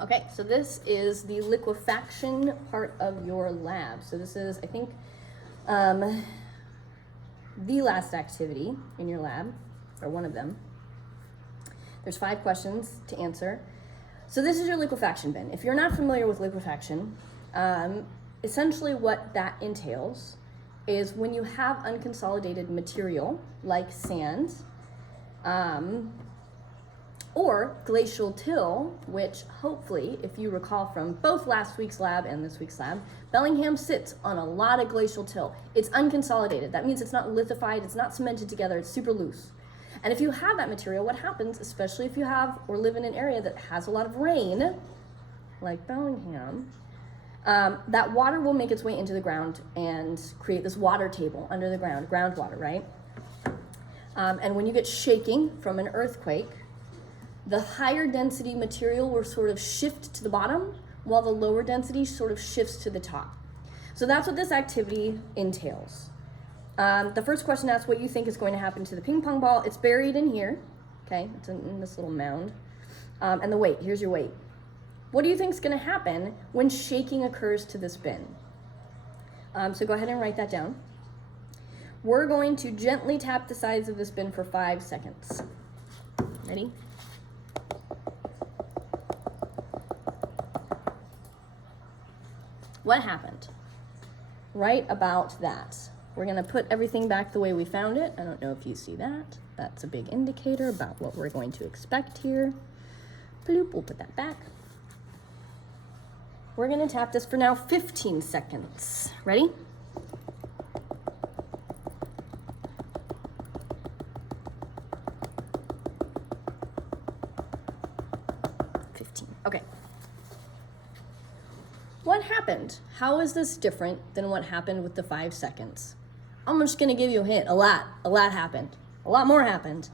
Okay, so this is the liquefaction part of your lab. So this is, I think, the last activity in your lab, or one of them. There's 5 questions to answer. So this is your liquefaction bin. If you're not familiar with liquefaction, essentially what that entails is when you have unconsolidated material like sand, or glacial till, which hopefully, if you recall from both last week's lab and this week's lab, Bellingham sits on a lot of glacial till. It's unconsolidated. That means it's not lithified, it's not cemented together, it's super loose. And if you have that material, what happens, especially if you have or live in an area that has a lot of rain, like Bellingham, that water will make its way into the ground and create this water table under the ground, groundwater, right? And when you get shaking from an earthquake, the higher density material will sort of shift to the bottom, while the lower density sort of shifts to the top. So that's what this activity entails. The first question asks what you think is going to happen to the ping pong ball. It's buried in here, okay? It's in this little mound. And the weight, here's your weight. What do you think is going to happen when shaking occurs to this bin? So go ahead and write that down. We're going to gently tap the sides of this bin for 5 seconds. Ready? What happened? Right about that. We're going to put everything back the way we found it. I don't know if you see that. That's a big indicator about what we're going to expect here. Bloop, we'll put that back. We're going to tap this for now 15 seconds. Ready? Okay. What happened? How is this different than what happened with the 5 seconds? I'm just going to give you a hint. A lot happened. A lot more happened.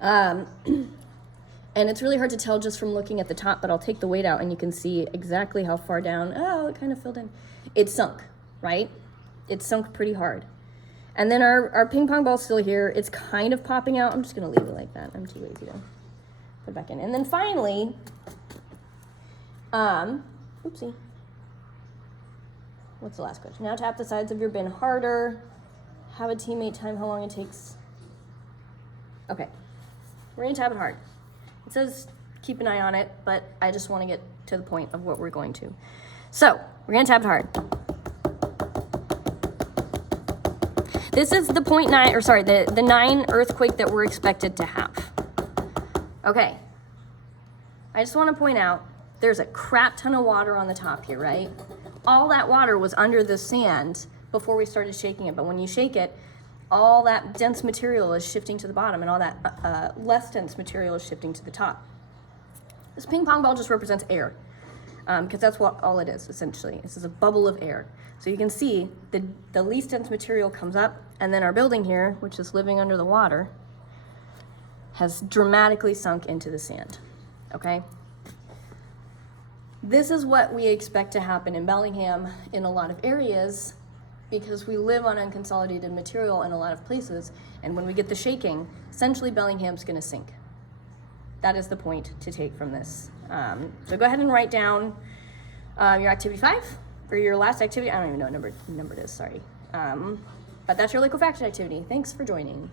And it's really hard to tell just from looking at the top, but I'll take the weight out and you can see exactly how far down. Oh, it kind of filled in. It sunk, right? It sunk pretty hard. And then our ping pong ball's still here. It's kind of popping out. I'm just going to leave it like that. I'm too lazy to put it back in. And then finally, oopsie. What's the last question? Now tap the sides of your bin harder. Have a teammate time how long it takes. Okay, we're gonna tap it hard. It says keep an eye on it, but I just wanna get to the point of what we're going to. So, we're gonna tap it hard. This is the 0.9, or sorry, the 9 earthquake that we're expected to have. Okay, I just wanna point out, there's a crap ton of water on the top here, right? All that water was under the sand before we started shaking it, but when you shake it, all that dense material is shifting to the bottom and all that less dense material is shifting to the top. This ping pong ball just represents air, because that's what all it is, essentially. This is a bubble of air. So you can see the least dense material comes up, and then our building here, which is living under the water, has dramatically sunk into the sand, okay? This is what we expect to happen in Bellingham in a lot of areas because we live on unconsolidated material in a lot of places, and when we get the shaking, essentially Bellingham's gonna sink. That is the point to take from this. So go ahead and write down your activity 5, or your last activity. I don't even know what number it is, sorry. But that's your liquefaction activity. Thanks for joining.